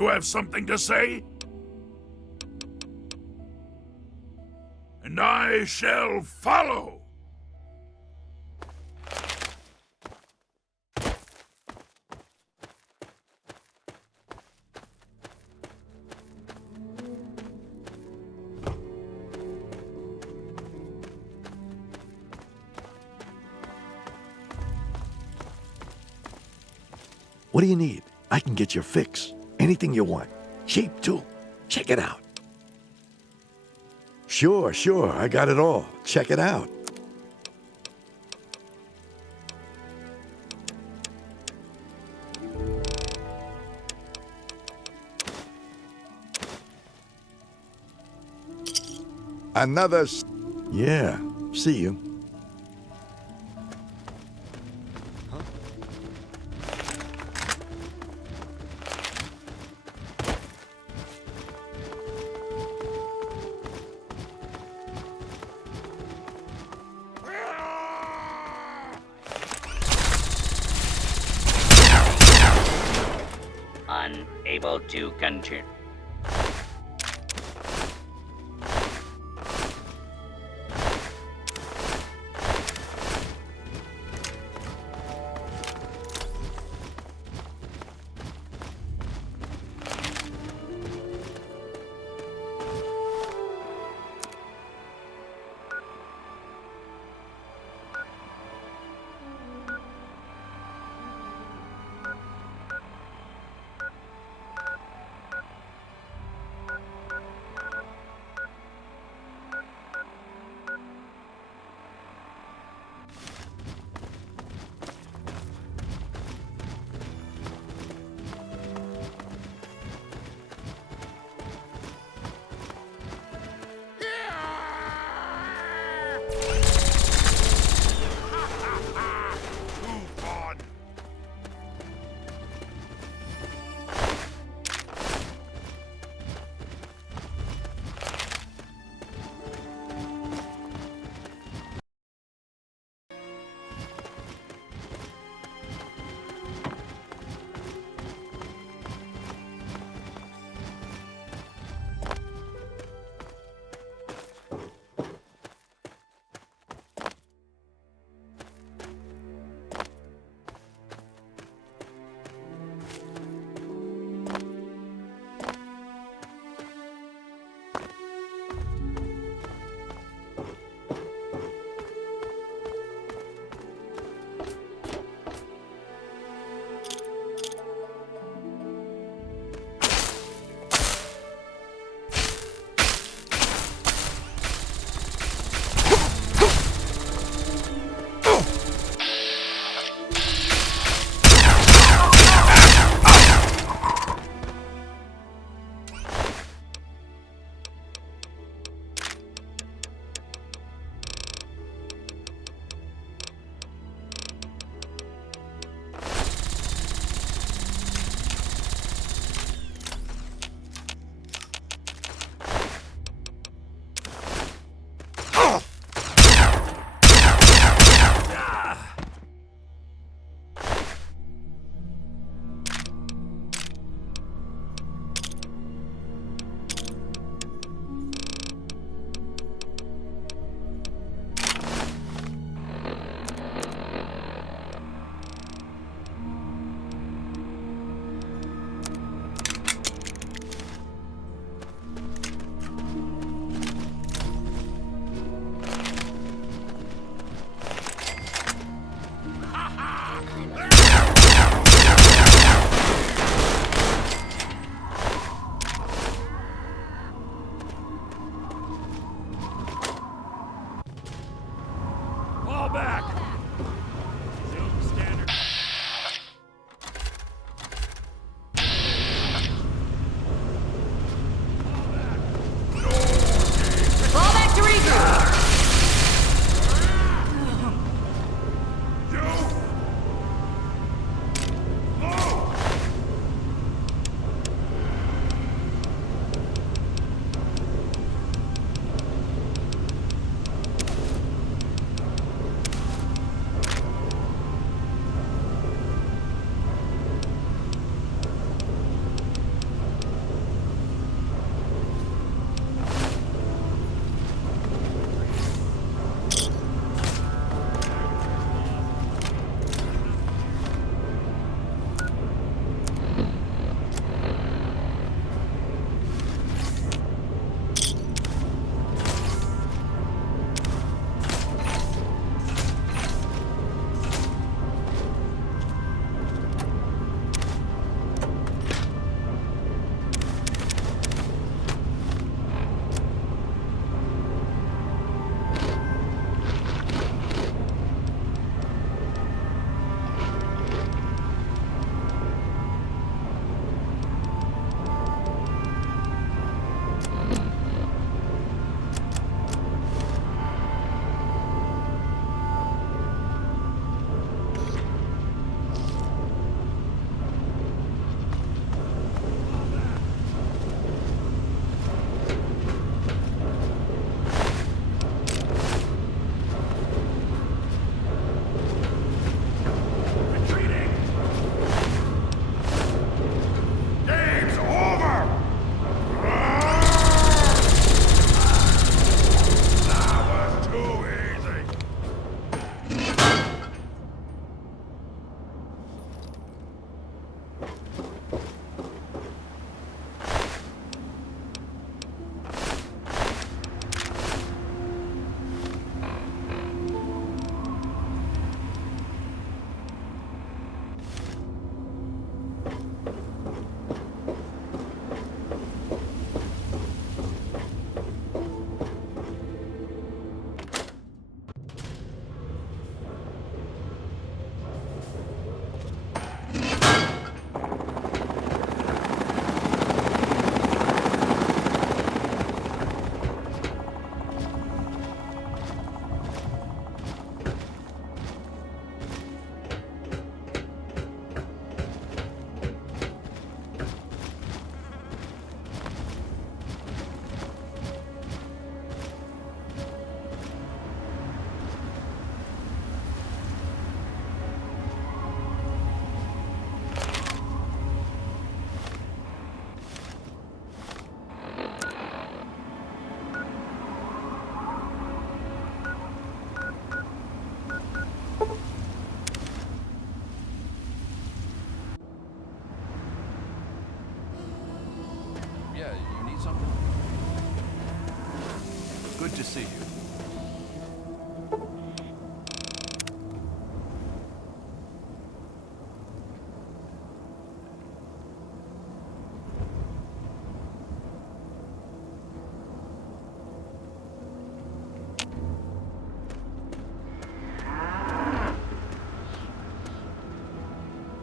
You have something to say? And I shall follow. What do you need? I can get your fix. Anything you want. Cheap, too. Check it out. Sure, I got it all. Check it out. Yeah, see you. Unable to continue.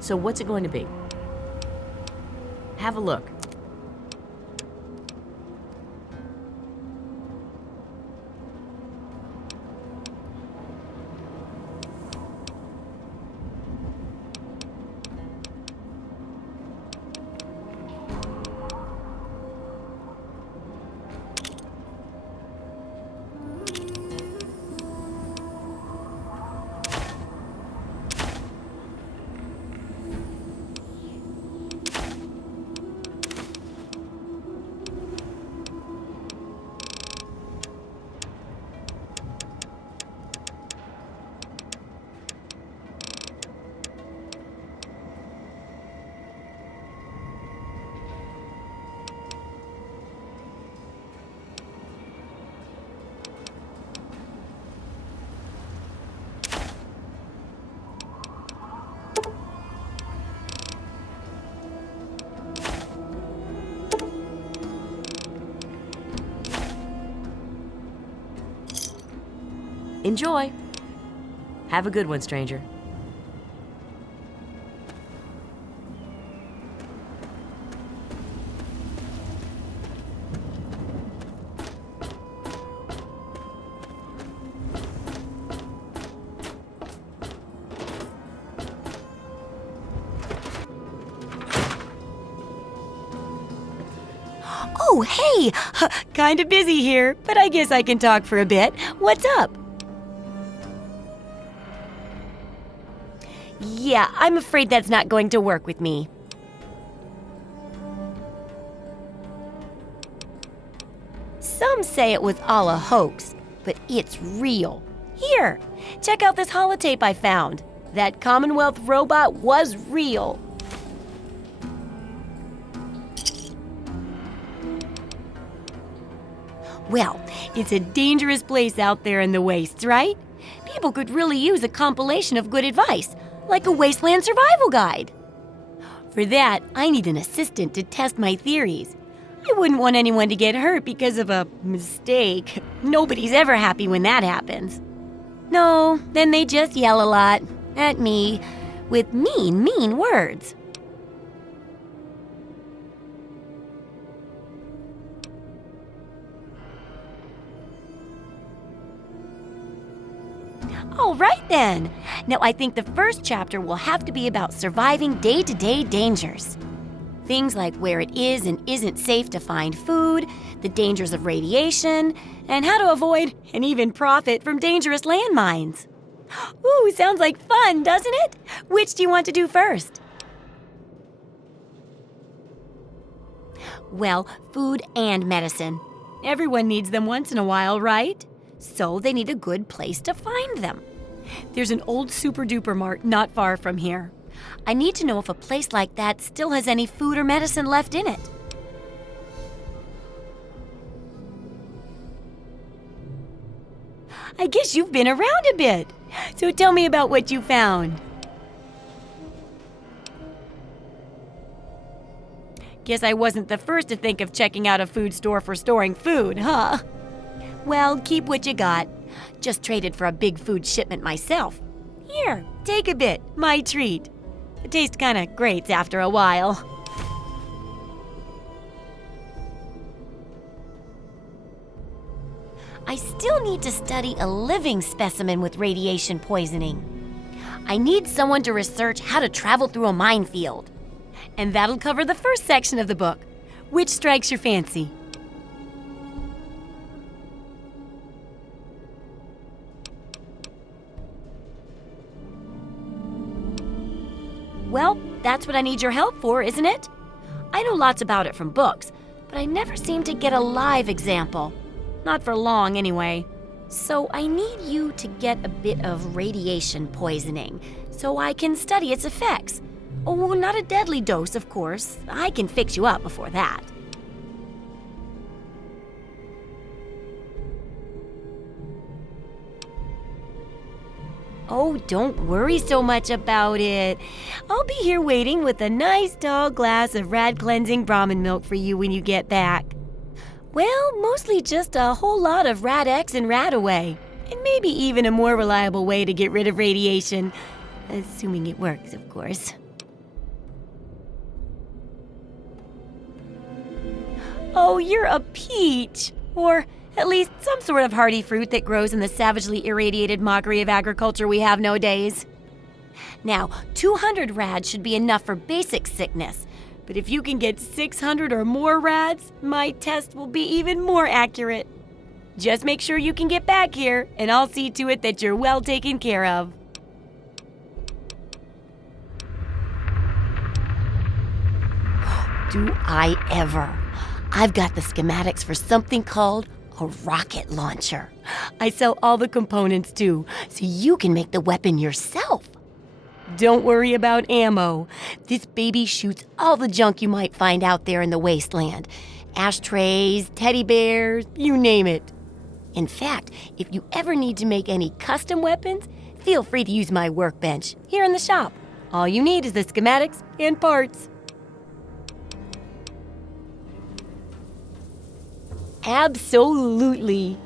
So what's it going to be? Have a look. Enjoy. Have a good one, stranger. Oh, hey! Kinda busy here, but I guess I can talk for a bit. What's up? Yeah, I'm afraid that's not going to work with me. Some say it was all a hoax, but it's real. Here, check out this holotape I found. That Commonwealth robot was real. Well, it's a dangerous place out there in the wastes, right? People could really use a compilation of good advice, like a Wasteland survival guide. For that, I need an assistant to test my theories. I wouldn't want anyone to get hurt because of a mistake. Nobody's ever happy when that happens. No, then they just yell a lot at me with mean words. All right then. Now I think the first chapter will have to be about surviving day-to-day dangers. Things like where it is and isn't safe to find food, the dangers of radiation, and how to avoid and even profit from dangerous landmines. Ooh, sounds like fun, doesn't it? Which do you want to do first? Well, food and medicine. Everyone needs them once in a while, right? So they need a good place to find them. There's an old super-duper mart not far from here. I need to know if a place like that still has any food or medicine left in it. I guess you've been around a bit. So tell me about what you found. Guess I wasn't the first to think of checking out a food store for storing food, huh? Well, keep what you got. Just traded for a big food shipment myself. Here, take a bit, my treat. It tastes kinda great after a while. I still need to study a living specimen with radiation poisoning. I need someone to research how to travel through a minefield. And that'll cover the first section of the book. Which strikes your fancy? Well, that's what I need your help for, isn't it? I know lots about it from books, but I never seem to get a live example. Not for long, anyway. So I need you to get a bit of radiation poisoning, so I can study its effects. Oh, not a deadly dose, of course. I can fix you up before that. Oh, don't worry so much about it. I'll be here waiting with a nice tall glass of rad-cleansing Brahmin milk for you when you get back. Well, mostly just a whole lot of Rad-X and Rad-Away. And maybe even a more reliable way to get rid of radiation. Assuming it works, of course. Oh, you're a peach. Or at least some sort of hardy fruit that grows in the savagely irradiated mockery of agriculture we have nowadays. Now, 200 rads should be enough for basic sickness. But if you can get 600 or more rads, my test will be even more accurate. Just make sure you can get back here, and I'll see to it that you're well taken care of. Do I ever? I've got the schematics for something called a rocket launcher. I sell all the components too, so you can make the weapon yourself. Don't worry about ammo. This baby shoots all the junk you might find out there in the wasteland. Ashtrays, teddy bears, you name it. In fact, if you ever need to make any custom weapons, feel free to use my workbench here in the shop. All you need is the schematics and parts. Absolutely.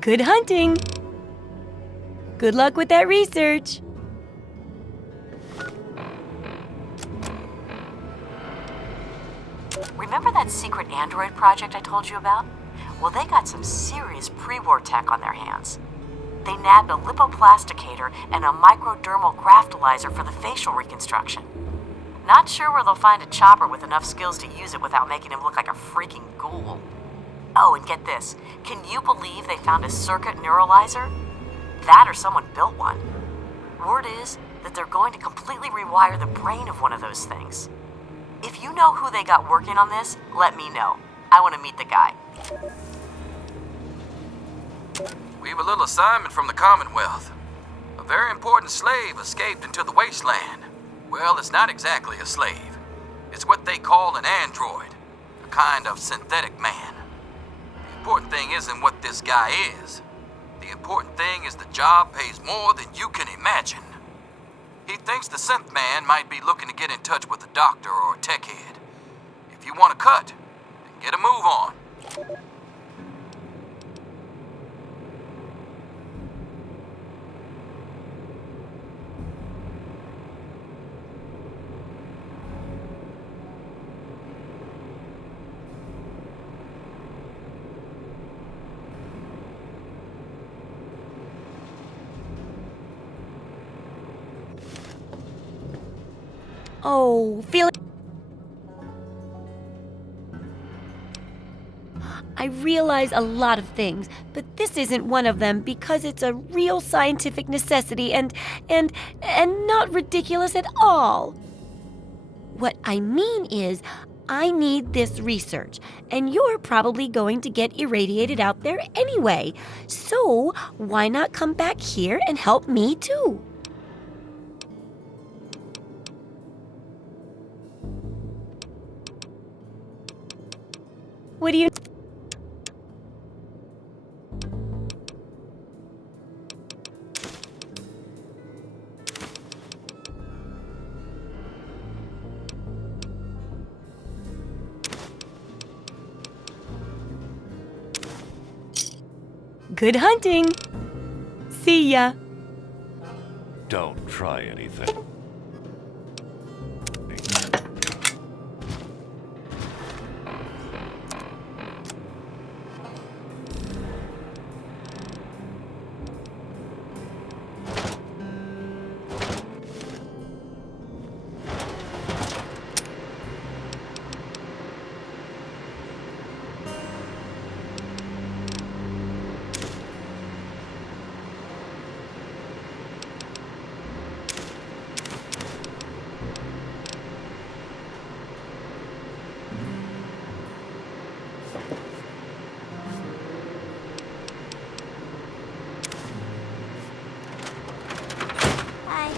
Good hunting. Good luck with that research. Remember that secret android project I told you about? Well, they got some serious pre-war tech on their hands. They nabbed a lipoplasticator and a microdermal graftalizer for the facial reconstruction. Not sure where they'll find a chopper with enough skills to use it without making him look like a freaking ghoul. Oh, and get this. Can you believe they found a circuit neuralizer? That or someone built one. Word is that they're going to completely rewire the brain of one of those things. If you know who they got working on this, let me know. I want to meet the guy. We've a little assignment from the Commonwealth. A very important slave escaped into the Wasteland. Well, it's not exactly a slave. It's what they call an android, a kind of synthetic man. The important thing isn't what this guy is. The important thing is the job pays more than you can imagine. He thinks the synth man might be looking to get in touch with a doctor or a tech head. If you want to cut, then get a move on. Oh, feeling... I realize a lot of things, but this isn't one of them because it's a real scientific necessity and not ridiculous at all. What I mean is, I need this research, and you're probably going to get irradiated out there anyway. So, why not come back here and help me too? What do you... Good hunting! See ya! Don't try anything. Hi.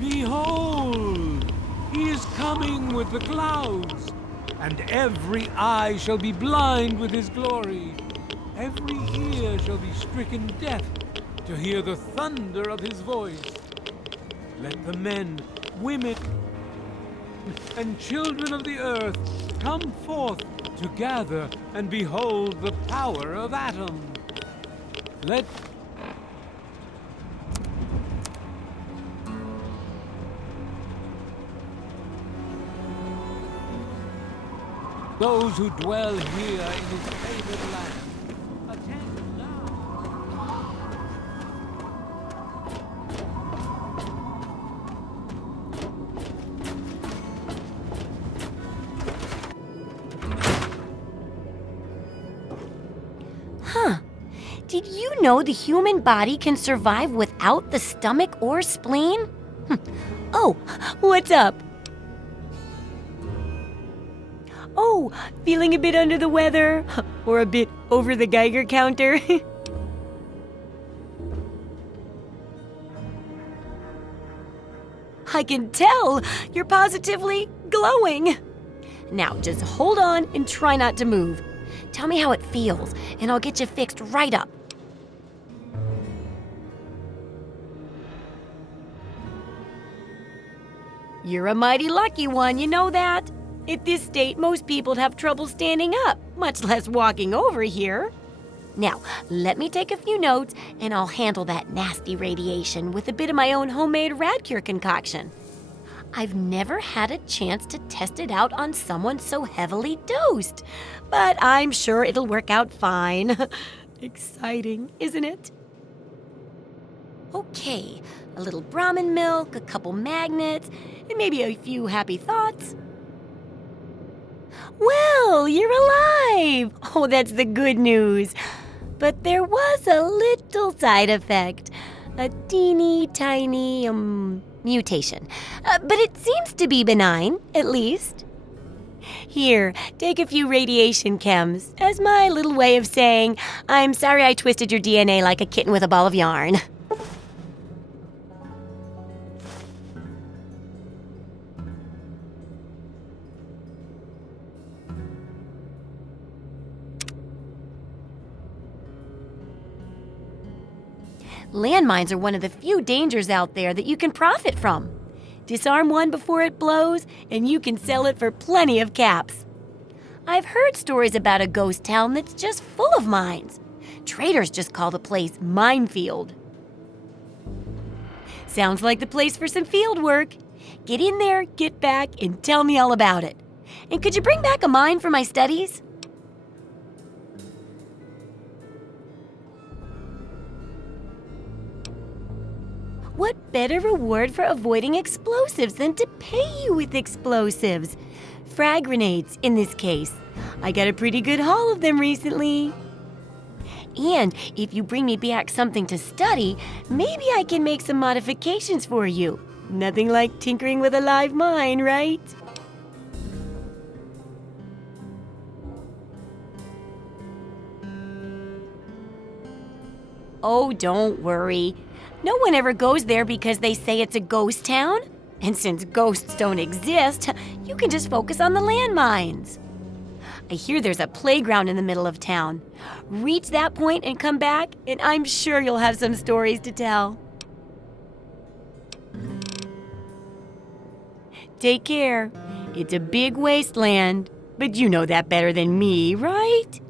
Behold! He is coming with the clouds, and every eye shall be blind with his glory. Every ear shall be stricken deaf to hear the thunder of his voice. Let the men, women, and children of the earth come forth to gather and behold the power of Atom. Let those who dwell here in his favored land attend now. Huh. Did you know the human body can survive without the stomach or spleen? Oh, what's up? Oh, feeling a bit under the weather? Or a bit over the Geiger counter? I can tell you're positively glowing. Now, just hold on and try not to move. Tell me how it feels, and I'll get you fixed right up. You're a mighty lucky one, you know that? At this state, most people'd have trouble standing up, much less walking over here. Now, let me take a few notes, and I'll handle that nasty radiation with a bit of my own homemade Radcure concoction. I've never had a chance to test it out on someone so heavily dosed, but I'm sure it'll work out fine. Exciting, isn't it? Okay, a little Brahmin milk, a couple magnets, and maybe a few happy thoughts. Well, you're alive! Oh, that's the good news. But there was a little side effect. A teeny tiny, mutation. But it seems to be benign, at least. Here, take a few radiation chems as my little way of saying, I'm sorry I twisted your DNA like a kitten with a ball of yarn. Landmines are one of the few dangers out there that you can profit from. Disarm one before it blows, and you can sell it for plenty of caps. I've heard stories about a ghost town that's just full of mines. Traders just call the place Minefield. Sounds like the place for some field work. Get in there, get back, and tell me all about it. And could you bring back a mine for my studies? What better reward for avoiding explosives than to pay you with explosives? Frag grenades, in this case. I got a pretty good haul of them recently. And if you bring me back something to study, maybe I can make some modifications for you. Nothing like tinkering with a live mine, right? Oh, don't worry. No one ever goes there because they say it's a ghost town. And since ghosts don't exist, you can just focus on the landmines. I hear there's a playground in the middle of town. Reach that point and come back, and I'm sure you'll have some stories to tell. Take care. It's a big wasteland, but you know that better than me, right?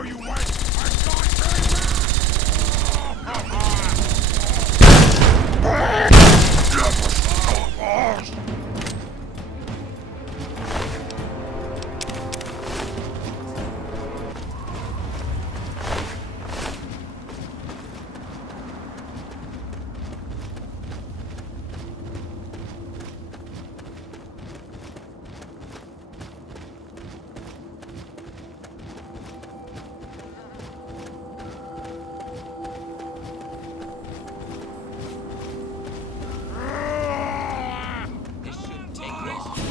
Now you wait! I'm going very fast! This shouldn't take long.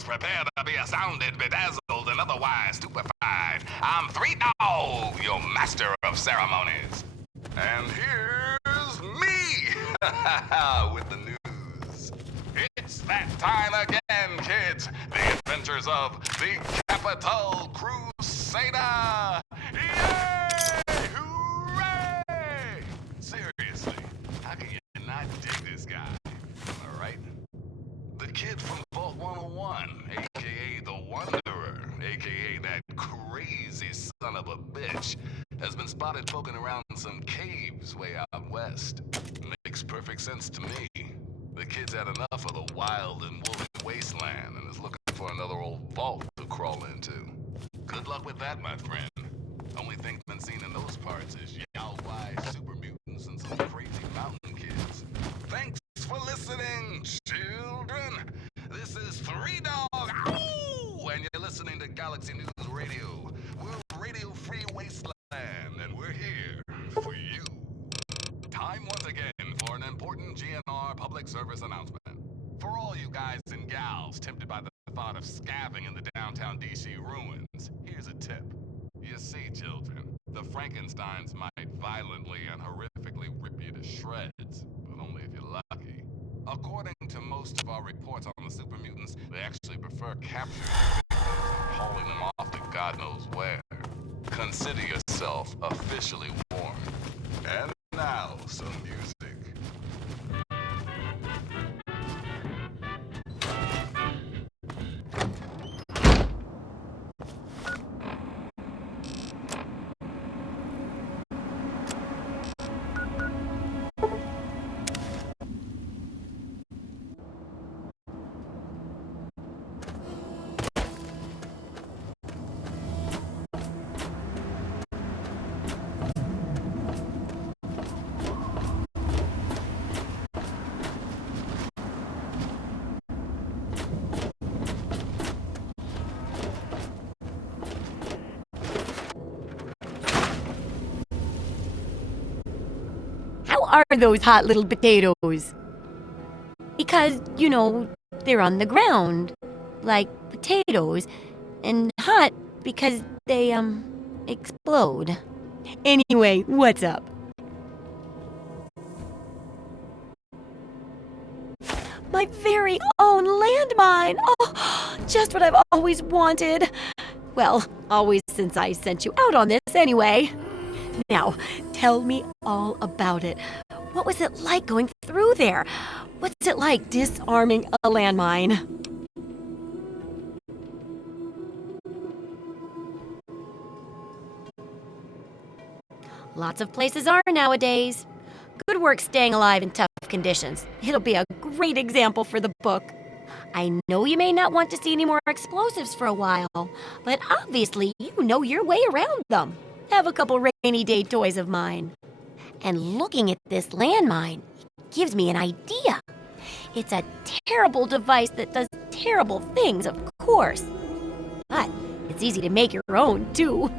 gals, prepare to be astounded, bedazzled, and otherwise stupefied. I'm Three Dog, your master of ceremonies. And here's me with the news. It's that time again, kids. The adventures of the Capital Crusader. Yay! Hooray! Seriously, how can you not dig this guy? All right? The kid from Vault 101, a.k.a. the Wanderer, a.k.a. that crazy son of a bitch, has been spotted poking around some caves way out west. Makes perfect sense to me. The kid's had enough of the wild and woolly wasteland and is looking for another old vault to crawl into. Good luck with that, my friend. Only thing been seen in those parts is Yao-Wai super mutants and some crazy mountain kids. Thanks for listening, children. This is Three Dog, ow! And you're listening to Galaxy News Radio. We're Radio Free Wasteland, and we're here for you. Time once again for an important GNR public service announcement. For all you guys and gals tempted by the thought of scabbing in the downtown DC ruins, here's a tip. You see, children, the Frankensteins might violently and horrifically rip you to shreds, but only if you're lucky. According to most of our reports on the super mutants, they actually prefer capturing the victims and hauling them off to God knows where. Consider yourself officially warned. And now, some music. Are those hot little potatoes? Because, you know, they're on the ground, like potatoes, and hot because they, explode. Anyway, what's up? My very own landmine! Oh, just what I've always wanted. Well, always since I sent you out on this anyway. Now, tell me all about it. What was it like going through there? What's it like disarming a landmine? Lots of places are nowadays. Good work staying alive in tough conditions. It'll be a great example for the book. I know you may not want to see any more explosives for a while, but obviously you know your way around them. Have a couple rainy day toys of mine. And looking at this landmine gives me an idea. It's a terrible device that does terrible things, of course. But it's easy to make your own, too.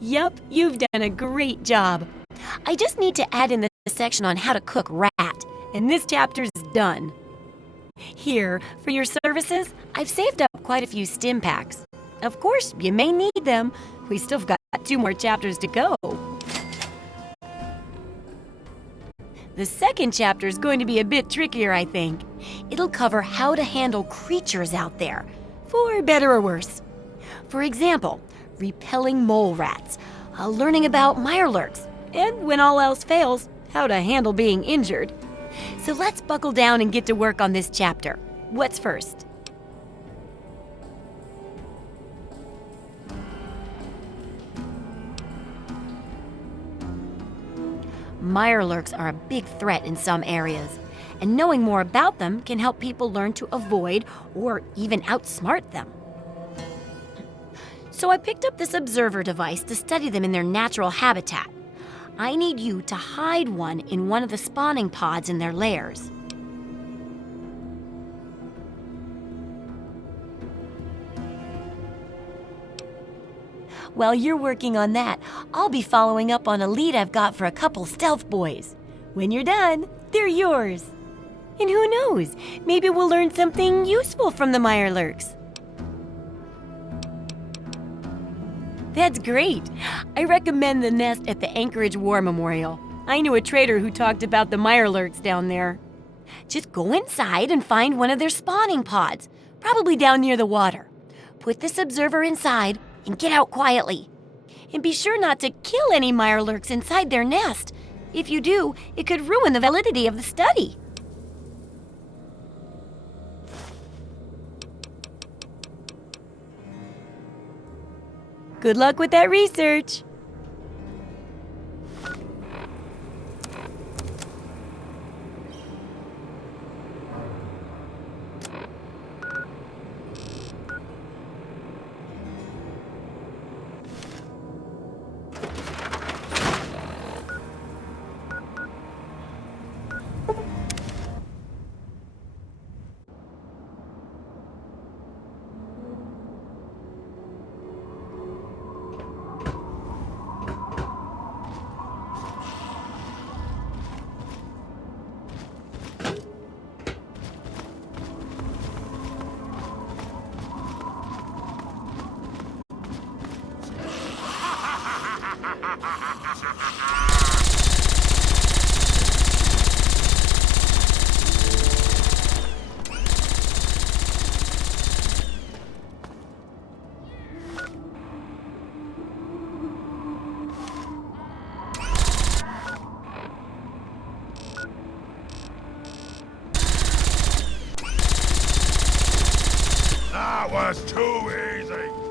Yup, you've done a great job. I just need to add in the section on how to cook rat, and this chapter's done. Here, for your services, I've saved up quite a few stim packs. Of course, you may need them. We still got 2 more chapters to go. The second chapter is going to be a bit trickier, I think. It'll cover how to handle creatures out there, for better or worse. For example, repelling mole rats, learning about mirelurks, and when all else fails, how to handle being injured. So let's buckle down and get to work on this chapter. What's first? Mirelurks are a big threat in some areas, and knowing more about them can help people learn to avoid or even outsmart them. So I picked up this observer device to study them in their natural habitat. I need you to hide one in one of the spawning pods in their lairs. While you're working on that, I'll be following up on a lead I've got for a couple stealth boys. When you're done, they're yours. And who knows, maybe we'll learn something useful from the Mirelurks. That's great. I recommend the nest at the Anchorage War Memorial. I knew a trader who talked about the Mirelurks down there. Just go inside and find one of their spawning pods, probably down near the water. Put this observer inside and get out quietly. And be sure not to kill any Mirelurks inside their nest. If you do, it could ruin the validity of the study. Good luck with that research. That was too easy.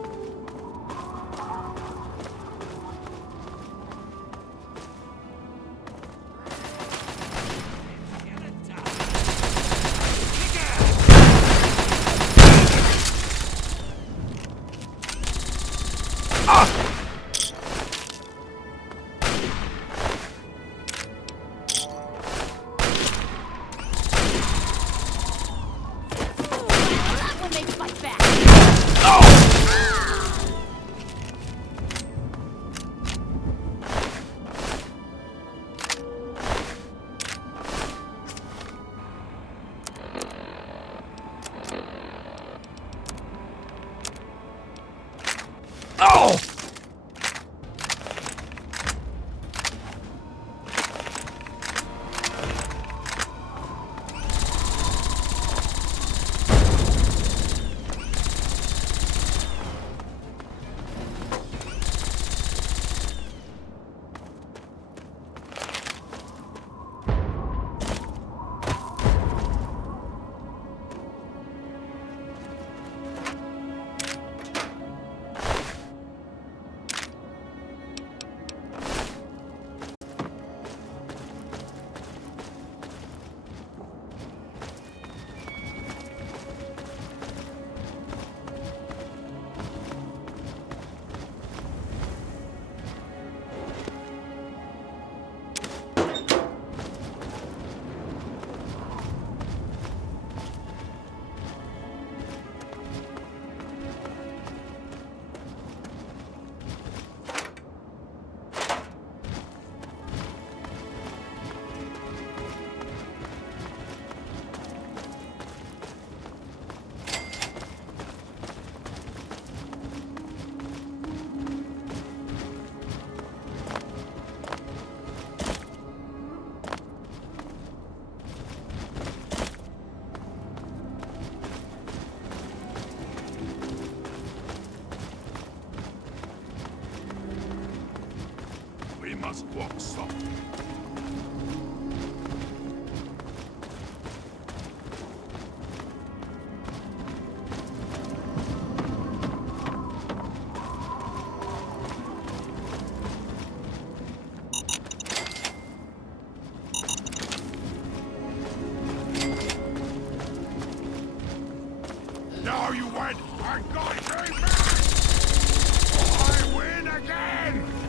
must walk softly. Now you went and got me back! I win again!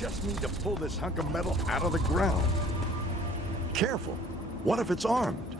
just need to pull this hunk of metal out of the ground. Careful. What if it's armed?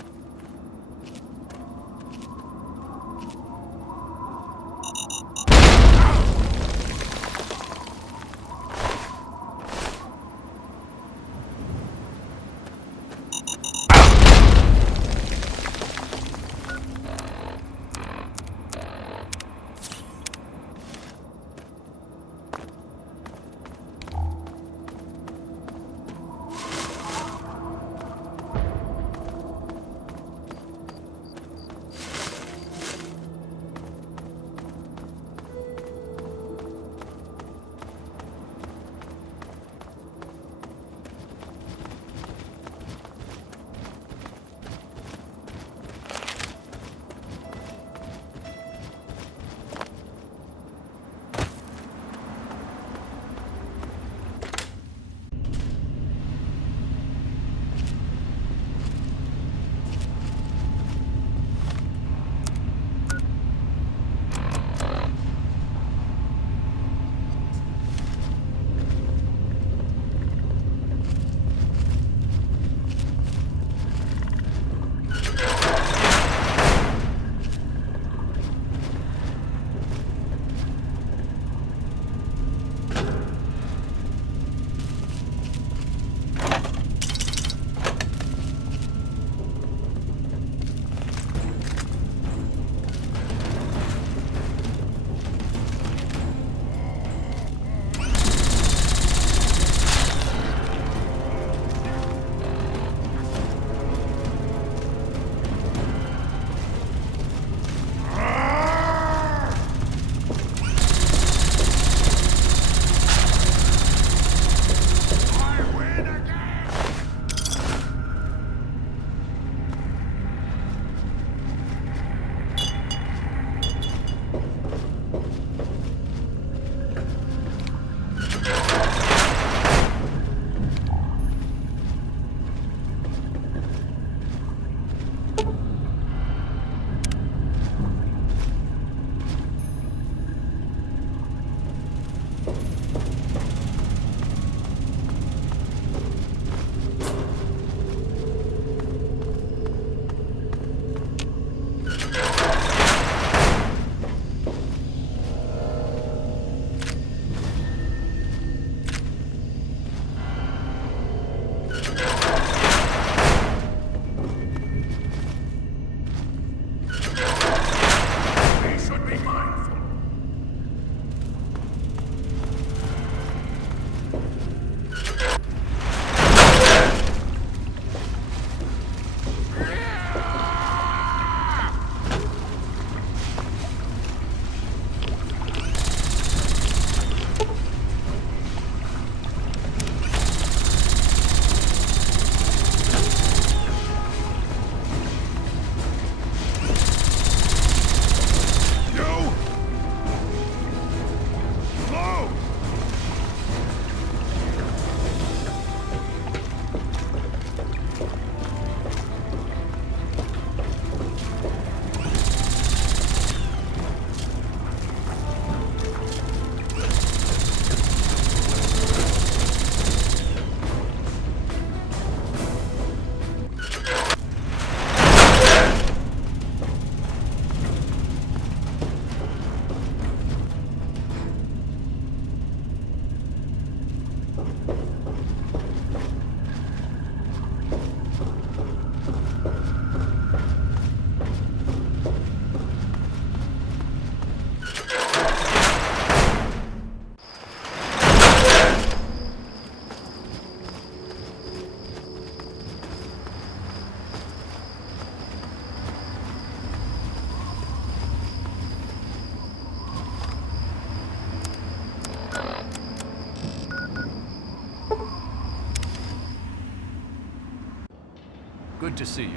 Good to see you.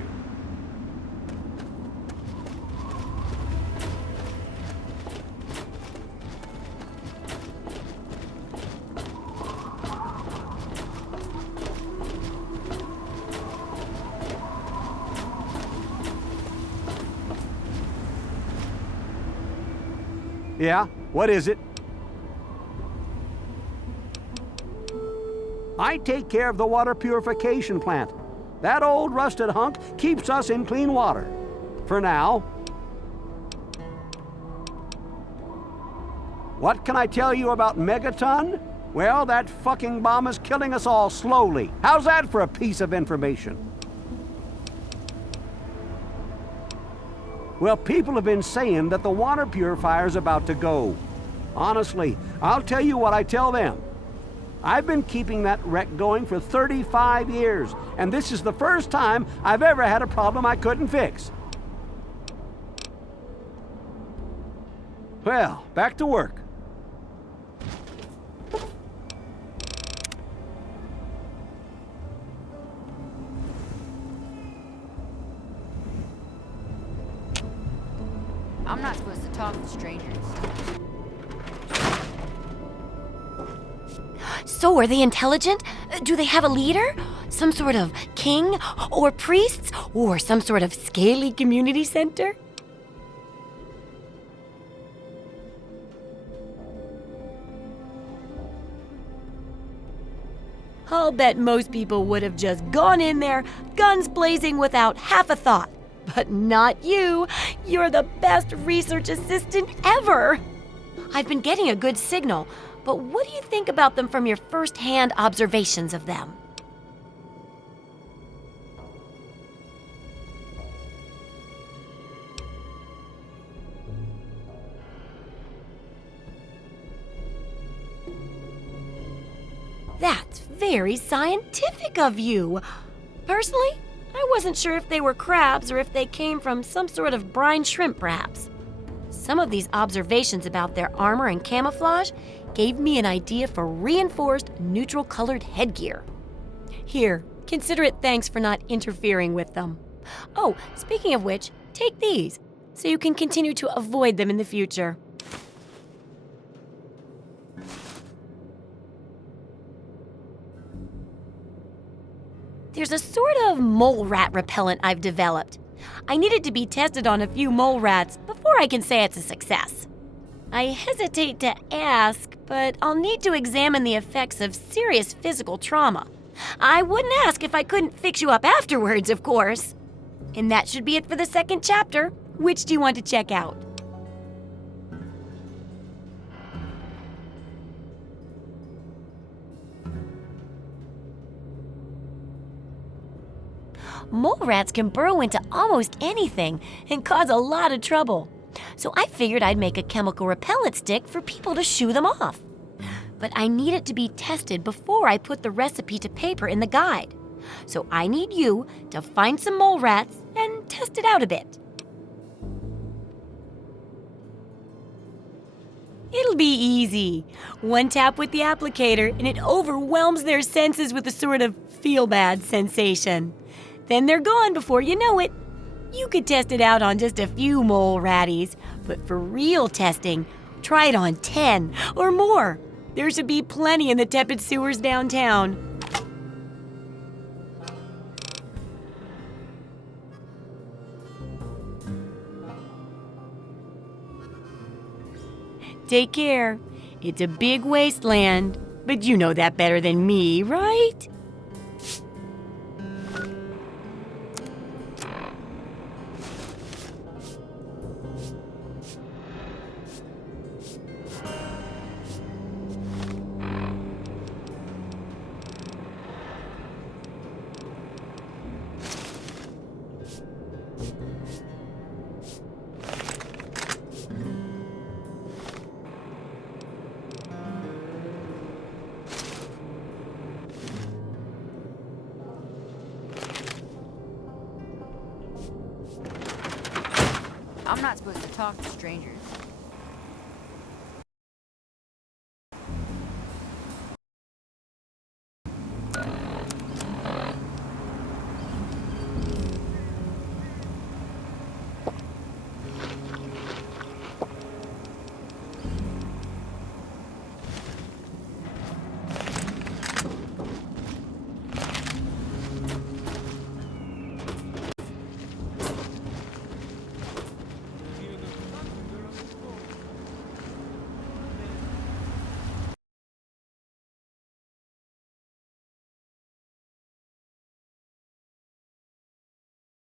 Yeah? What is it? I take care of the water purification plant. That old rusted hunk keeps us in clean water. For now. What can I tell you about Megaton? Well, that fucking bomb is killing us all slowly. How's that for a piece of information? Well, people have been saying that the water purifier's about to go. Honestly, I'll tell you what I tell them. I've been keeping that wreck going for 35 years, and this is the first time I've ever had a problem I couldn't fix. Well, back to work. I'm not supposed to talk to strangers. So, are they intelligent? Do they have a leader? Some sort of king? Or priests? Or some sort of scaly community center? I'll bet most people would have just gone in there, guns blazing without half a thought. But not you. You're the best research assistant ever. I've been getting a good signal, but what do you think about them from your first-hand observations of them? That's very scientific of you. Personally, I wasn't sure if they were crabs or if they came from some sort of brine shrimp, perhaps. Some of these observations about their armor and camouflage gave me an idea for reinforced neutral-colored headgear. Here, consider it thanks for not interfering with them. Oh, speaking of which, take these, so you can continue to avoid them in the future. There's a sort of mole rat repellent I've developed. I need it to be tested on a few mole rats before I can say it's a success. I hesitate to ask, but I'll need to examine the effects of serious physical trauma. I wouldn't ask if I couldn't fix you up afterwards, of course. And that should be it for the second chapter. Which do you want to check out? Mole rats can burrow into almost anything and cause a lot of trouble. So I figured I'd make a chemical repellent stick for people to shoo them off. But I need it to be tested before I put the recipe to paper in the guide. So I need you to find some mole rats and test it out a bit. It'll be easy. One tap with the applicator and it overwhelms their senses with a sort of feel-bad sensation. Then they're gone before you know it. You could test it out on just a few mole ratties, but for real testing, try it on 10 or more. There should be plenty in the tepid sewers downtown. Take care. It's a big wasteland, but you know that better than me, right? I'm not supposed to talk to strangers.